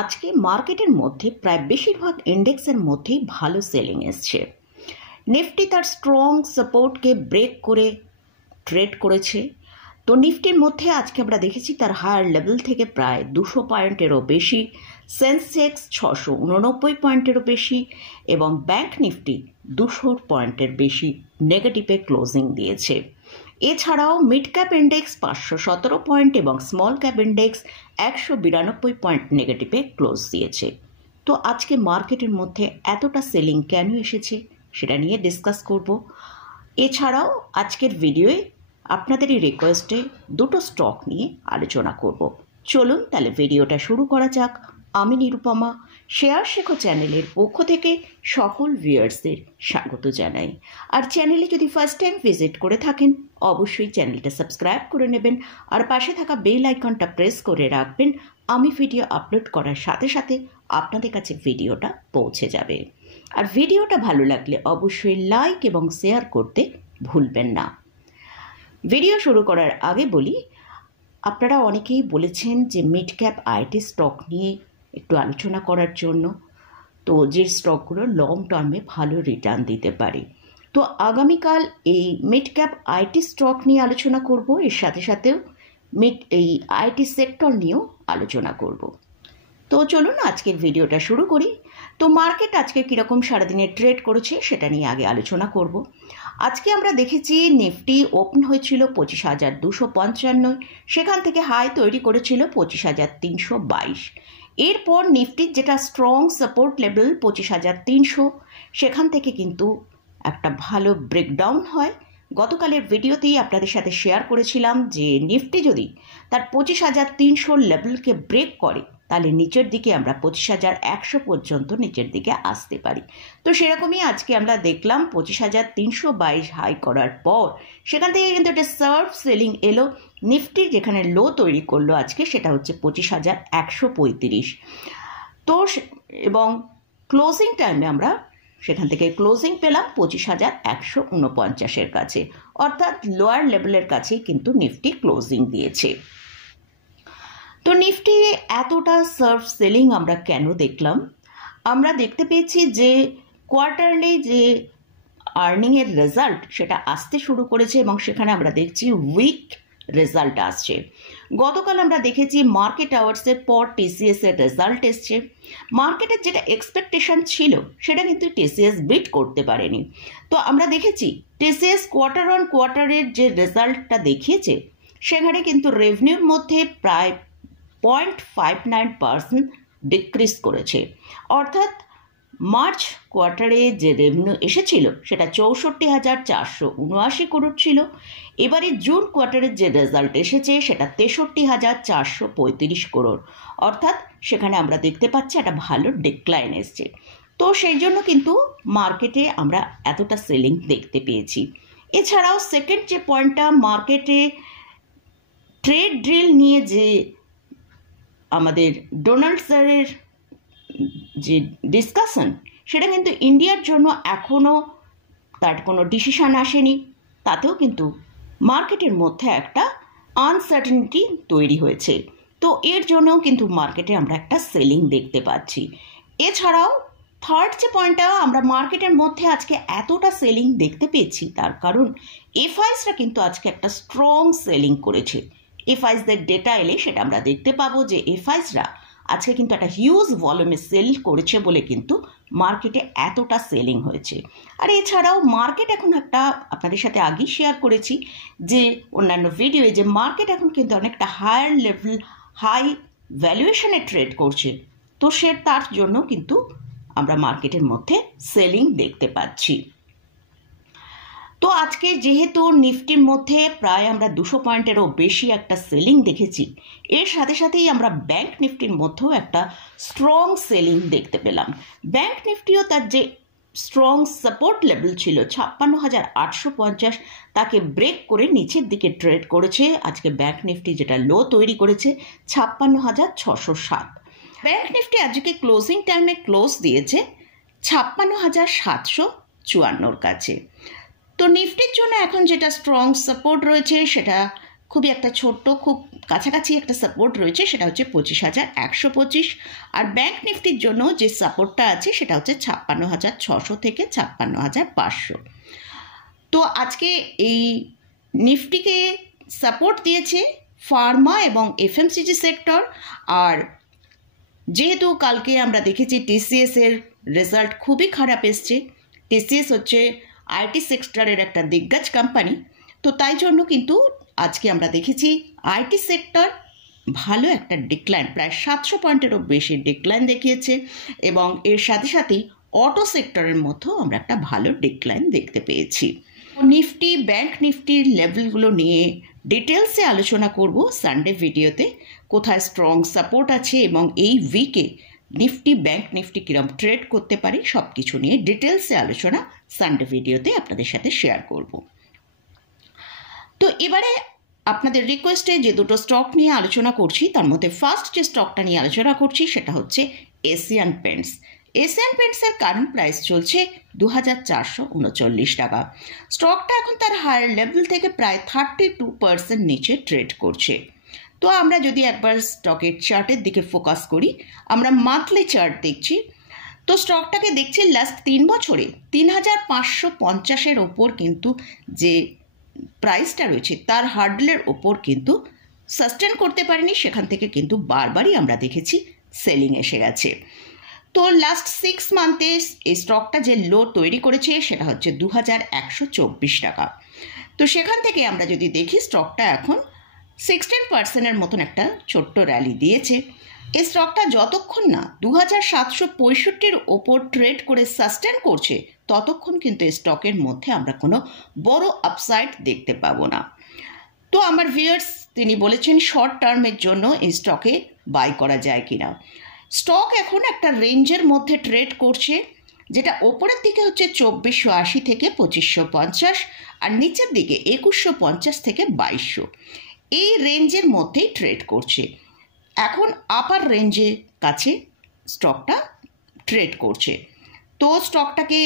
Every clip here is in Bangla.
আজকে মার্কেটের মধ্যে প্রায় বেশিরভাগ ইন্ডেক্সের মধ্যেই ভালো সেলিং এসছে। নিফটি তার স্ট্রং সাপোর্টকে ব্রেক করে ট্রেড করেছে। তো নিফটির মধ্যে আজকে আমরা দেখেছি তার হায়ার লেভেল থেকে প্রায় 200 পয়েন্টেরও বেশি, সেন্সেক্স 689 পয়েন্টেরও বেশি এবং ব্যাংক নিফটি 200 পয়েন্টের বেশি নেগেটিভে ক্লোজিং দিয়েছে। এছাড়াও মিড ক্যাপ ইন্ডেক্স 517 পয়েন্ট এবং স্মল ক্যাপ ইন্ডেক্স 192 পয়েন্ট নেগেটিভে ক্লোজ দিয়েছে। তো আজকে মার্কেটের মধ্যে এতটা সেলিং কেন এসেছে সেটা নিয়ে ডিসকাস করব। এছাড়াও আজকের ভিডিওয়ে আপনাদেরই রিকোয়েস্টে দুটো স্টক নিয়ে আলোচনা করব। চলুন তাহলে ভিডিওটা শুরু করা যাক। আমি নিরুপমা, শেয়ার শেখো চ্যানেলের পক্ষ থেকে সকল ভিউয়ার্সদের স্বাগত জানাই। আর চ্যানেলে যদি ফার্স্ট টাইম ভিজিট করে থাকেন অবশ্যই চ্যানেলটা সাবস্ক্রাইব করে নেবেন আর পাশে থাকা বেল আইকনটা প্রেস করে রাখবেন। আমি ভিডিও আপলোড করার সাথে সাথে আপনাদের কাছে ভিডিওটা পৌঁছে যাবে। আর ভিডিওটা ভালো লাগলে অবশ্যই লাইক এবং শেয়ার করতে ভুলবেন না। ভিডিও শুরু করার আগে বলি, আপনারা অনেকেই বলেছেন যে মিড ক্যাপ আইটি স্টক নিয়ে একটু আলোচনা করার জন্য, তো যে স্টকগুলো লং টার্মে ভালো রিটার্ন দিতে পারে। তো আগামীকাল এই মিড ক্যাপ আইটি স্টক নিয়ে আলোচনা করব, এর সাথে সাথেও এই আইটি সেক্টর নিয়েও আলোচনা করব। তো চলুন আজকের ভিডিওটা শুরু করি। তো মার্কেট আজকে কীরকম সারাদিনে ট্রেড করেছে সেটা নিয়ে আগে আলোচনা করব। আজকে আমরা দেখেছি নিফটি ওপেন হয়েছিল 25,255, সেখান থেকে হাই তৈরি করেছিল 25,322। এরপর নিফটির যেটা স্ট্রং সাপোর্ট লেভেল 25,300, সেখান থেকে কিন্তু একটা ভালো ব্রেকডাউন হয়। গতকালের ভিডিওতেই আপনাদের সাথে শেয়ার করেছিলাম যে নিফটি যদি তার 25,300 লেভেলকে ব্রেক করে তাহলে নিচের দিকে আমরা 25,100 পর্যন্ত নিচের দিকে আসতে পারি। তো সেরকমই আজকে আমরা দেখলাম 25,322 হাই করার পর সেখান থেকে কিন্তু একটা সার্ভ সেলিং এলো। নিফটি যেখানে লো তৈরি করলো আজকে সেটা হচ্ছে 25,135। তো এবং ক্লোজিং টাইমে আমরা সেখান থেকে ক্লোজিং পেলাম 25,149-এর কাছে, অর্থাৎ লোয়ার লেভেলের কাছেই কিন্তু নিফটি ক্লোজিং দিয়েছে। তো নিফটি এতটা সার্ভ সেলিং আমরা কেন দেখলাম? আমরা দেখতে পেয়েছি যে কোয়ার্টারলি যে আর্নিংয়ের রেজাল্ট সেটা আসতে শুরু করেছে এবং সেখানে আমরা দেখছি উইক রেজাল্ট আসছে। গতকাল আমরা দেখেছি মার্কেট আওয়ার্সের পর টিসিএসের রেজাল্ট এসছে। মার্কেটের যেটা এক্সপেকটেশন ছিল সেটা কিন্তু টিসিএস বিট করতে পারেনি। তো আমরা দেখেছি টিসিএস কোয়ার্টার অন কোয়ার্টারের যে রেজাল্টটা দেখিয়েছে সেখানে কিন্তু রেভিনিউর মধ্যে প্রায় 0.59% ডিক্রিজ করেছে। অর্থাৎ মার্চ কোয়ার্টারে যে রেভিনিউ এসেছিল সেটা 64,479 করোড় ছিল। এবারে জুন কোয়ার্টারের যে রেজাল্ট এসেছে সেটা 63,435 করোড়, অর্থাৎ সেখানে আমরা দেখতে পাচ্ছি একটা ভালো ডিক্লাইন এসছে। তো সেই জন্য কিন্তু মার্কেটে আমরা এতটা সেলিং দেখতে পেয়েছি। এছাড়াও সেকেন্ড যে পয়েন্টটা, মার্কেটে ট্রেড ড্রিল নিয়ে যে আমাদের ডোনাল্ড স্যারের যে ডিসকাশন সেটা কিন্তু ইন্ডিয়ার জন্য এখনও তার কোনো ডিসিশন আসেনি, তাতেও কিন্তু মার্কেটের মধ্যে একটা আনসার্টেনিটি তৈরি হয়েছে। তো এর জন্যও কিন্তু মার্কেটে আমরা একটা সেলিং দেখতে পাচ্ছি। এছাড়াও থার্ড যে পয়েন্টটা, আমরা মার্কেটের মধ্যে আজকে এতটা সেলিং দেখতে পেয়েছি তার কারণ এফআইসরা কিন্তু আজকে একটা স্ট্রং সেলিং করেছে। এফআইসদের ডেটা এলে সেটা আমরা দেখতে পাবো যে এফআইসরা আজকে কিন্তু একটা হিউজ ভলিউমে সেল করেছে বলে কিন্তু মার্কেটে এতটা সেলিং হয়েছে। আর এছাড়াও মার্কেট এখন একটা আপনাদের সাথে আগেই শেয়ার করেছি যে অন্যান্য ভিডিওয়ে যে মার্কেট এখন কিন্তু অনেকটা হায়ার লেভেল হাই ভ্যালুয়েশনে ট্রেড করছে। তো তার জন্য কিন্তু আমরা মার্কেটের মধ্যে সেলিং দেখতে পাচ্ছি। তো আজকে যেহেতু নিফটির মধ্যে প্রায় আমরা 200 পয়েন্টেরও বেশি একটা সেলিং দেখেছি, এর সাথে সাথেই আমরা ব্যাংক নিফটির মধ্যেও একটা স্ট্রং সেলিং দেখতে পেলাম। ব্যাংক নিফটিও তার যে স্ট্রং সাপোর্ট লেভেল ছিল 56,850 তাকে ব্রেক করে নিচের দিকে ট্রেড করেছে। আজকে ব্যাংক নিফটি যেটা লো তৈরি করেছে 56,607। ব্যাংক নিফটি আজকে ক্লোজিং টাইমে ক্লোজ দিয়েছে 56,754 কাছে। তো নিফটির জন্য এখন যেটা স্ট্রং সাপোর্ট রয়েছে সেটা খুবই একটা ছোট্ট, খুব কাছাকাছি একটা সাপোর্ট রয়েছে, সেটা হচ্ছে 25,125। আর ব্যাংক নিফটির জন্য যে সাপোর্টটা আছে সেটা হচ্ছে 56,600 থেকে 56,500। তো আজকে এই নিফটিকে সাপোর্ট দিয়েছে ফার্মা এবং এফএমসিজি সেক্টর। আর যেহেতু কালকে আমরা দেখেছি টিসিএস এর রেজাল্ট খুবই খারাপ এসছে, টিসিএস হচ্ছে আইটি সেক্টরের একটা দিগ্গজ কোম্পানি, তো তাই জন্য কিন্তু আজকে আমরা দেখেছি আইটি সেক্টর ভালো একটা ডিক্লাইন, প্রায় 700 পয়েন্টেরও বেশি ডিক্লাইন দেখিয়েছে, এবং এর সাথে সাথেই অটো সেক্টরের মধ্যেও আমরা একটা ভালো ডিক্লাইন দেখতে পেয়েছি। নিফটি, ব্যাংক নিফটির লেভেলগুলো নিয়ে ডিটেলসে আলোচনা করব সানডে ভিডিওতে, কোথায় স্ট্রং সাপোর্ট আছে এবং এই উইকে নিফটি, ব্যাংক নিফটি কিরম ট্রেড করতে পারি সব কিছু নিয়ে ডিটেলসে আলোচনা সানডে ভিডিওতে আপনাদের সাথে শেয়ার করব। তো এবারে আপনাদের রিকোয়েস্টে যে দুটো স্টক নিয়ে আলোচনা করছি তার মধ্যে ফার্স্ট যে স্টকটা নিয়ে আলোচনা করছি সেটা হচ্ছে এশিয়ান পেন্টস। এশিয়ান পেন্টসের কারেন্ট প্রাইস চলছে 2,439 টাকা। স্টকটা এখন তার হায়ার লেভেল থেকে প্রায় 32% নিচে ট্রেড করছে। তো আমরা যদি একবার স্টকের চার্টের দিকে ফোকাস করি, আমরা মান্থলি চার্ট দেখছি, তো স্টকটাকে দেখছি লাস্ট 3 বছরে 3,550-এর ওপর কিন্তু যে প্রাইসটা রয়েছে তার হার্ডলের ওপর কিন্তু সাস্টেন করতে পারেনি, সেখান থেকে কিন্তু বারবারই আমরা দেখেছি সেলিং এসে গেছে। তো লাস্ট 6 মান্থে এই স্টকটা যে লো তৈরি করেছে সেটা হচ্ছে 2,124 টাকা। তো সেখান থেকে আমরা যদি দেখি স্টকটা এখন 16%-এর মতন একটা ছোট্ট র্যালি দিয়েছে। এই স্টকটা যতক্ষণ না 2,765-এর ওপর ট্রেড করে সাস্টেন করছে ততক্ষণ কিন্তু এই স্টকের মধ্যে আমরা কোনো বড় আপসাইড দেখতে পাবো না। তো আমার ভিউয়ার্স তিনি বলেছেন শর্ট টার্মের জন্য এই স্টকে বাই করা যায় কিনা। স্টক এখন একটা রেঞ্জের মধ্যে ট্রেড করছে, যেটা ওপরের দিকে হচ্ছে 2,480 থেকে 2,550, আর নিচের দিকে 2,150 থেকে 2,200। এই রেঞ্জের মধ্যেই ট্রেড করছে। এখন আপার রেঞ্জের কাছে স্টকটা ট্রেড করছে। তো স্টকটাকে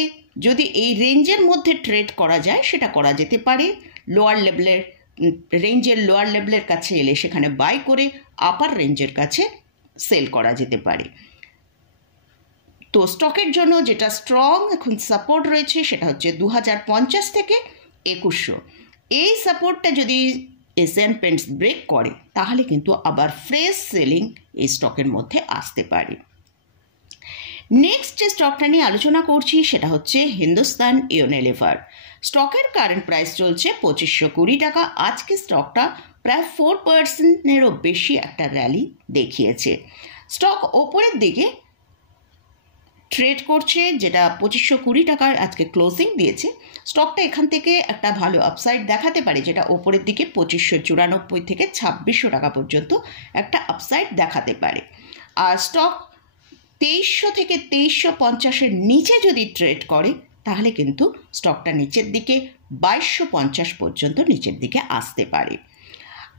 যদি এই রেঞ্জের মধ্যে ট্রেড করা যায় সেটা করা যেতে পারে। লোয়ার লেভেলের রেঞ্জের লোয়ার লেভেলের কাছে এলে সেখানে বাই করে আপার রেঞ্জের কাছে সেল করা যেতে পারে। তো স্টকের জন্য যেটা স্ট্রং এখন সাপোর্ট রয়েছে সেটা হচ্ছে 2,050 থেকে 2,100। এই সাপোর্টটা যদি এশিয়ান পেন্টস ব্রেক করে তাহলে কিন্তু আবার ফ্রেশ সেলিং এই স্টকের মধ্যে আসতে পারে। নেক্সট যে স্টকটা নিয়ে আলোচনা করছি সেটা হচ্ছে হিন্দুস্তান ইউনিলিভার। স্টকের কারেন্ট প্রাইস চলছে 2,520 টাকা। আজকে স্টকটা প্রায় 4%-এরও বেশি একটা র্যালি দেখিয়েছে। স্টক ওপরের দিকে ট্রেড করছে, যেটা 2,520 টাকার আজকে ক্লোজিং দিয়েছে। স্টকটা এখান থেকে একটা ভালো আপসাইড দেখাতে পারে, যেটা ওপরের দিকে 2,594 থেকে 2,600 টাকা পর্যন্ত একটা আপসাইড দেখাতে পারে। আর স্টক 2,300 থেকে 2,350-এর নিচে যদি ট্রেড করে তাহলে কিন্তু স্টকটা নিচের দিকে 2,250 পর্যন্ত নিচের দিকে আসতে পারে।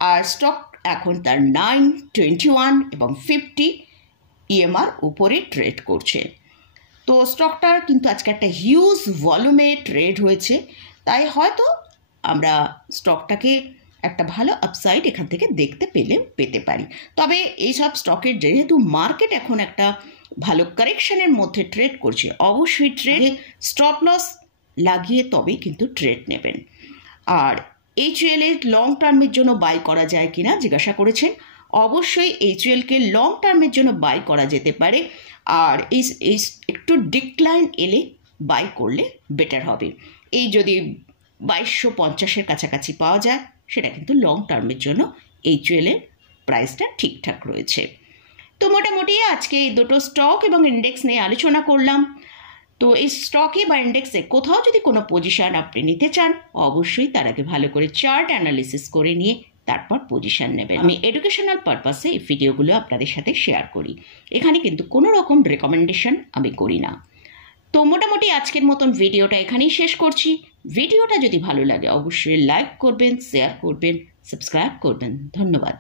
আর স্টক এখন তার 9, 21 এবং 50 EMR উপরে ট্রেড করছে। তো স্টকটার কিন্তু আজকে একটা হিউজ ভলিউমে ট্রেড হয়েছে, তাই হয়তো আমরা স্টকটাকে একটা ভালো আপসাইড এখান থেকে দেখতে পেতে পারি। তবে এইসব স্টকের যেহেতু মার্কেট এখন একটা ভালো কারেকশনের মধ্যে ট্রেড করছে, অবশ্যই ট্রেডে স্টপ লস লাগিয়ে তবেই কিন্তু ট্রেড নেবেন। আর HUL এর লং টার্মের জন্য বাই করা যায় কিনা জিজ্ঞাসা করেছেন। অবশ্যই HUL-কে লং টার্মের জন্য বাই করা যেতে পারে, আর এই একটু ডিক্লাইন এলে বাই করলে বেটার হবে। এই যদি 2,250-এর কাছাকাছি পাওয়া যায় সেটা কিন্তু লং টার্মের জন্য HUL-এর প্রাইসটা ঠিকঠাক রয়েছে। তো মোটামুটি আজকে এই দুটো স্টক এবং ইন্ডেক্স নিয়ে আলোচনা করলাম। তো এই স্টকে বা ইন্ডেক্সে কোথাও যদি কোনো পজিশন আপনি নিতে চান অবশ্যই তার আগে ভালো করে চার্ট অ্যানালিসিস করে নিয়ে তারপর পজিশন নেবেন। আমি এডুকেশনাল পারপাসে এই ভিডিওগুলো আপনাদের সাথে শেয়ার করি, এখানে কিন্তু কোনো রকম রেকমেন্ডেশন আমি করি না। তো মোটামুটি আজকের মতন ভিডিওটা এখানেই শেষ করছি। ভিডিওটা যদি ভালো লাগে অবশ্যই লাইক করবেন, শেয়ার করবেন, সাবস্ক্রাইব করবেন। ধন্যবাদ।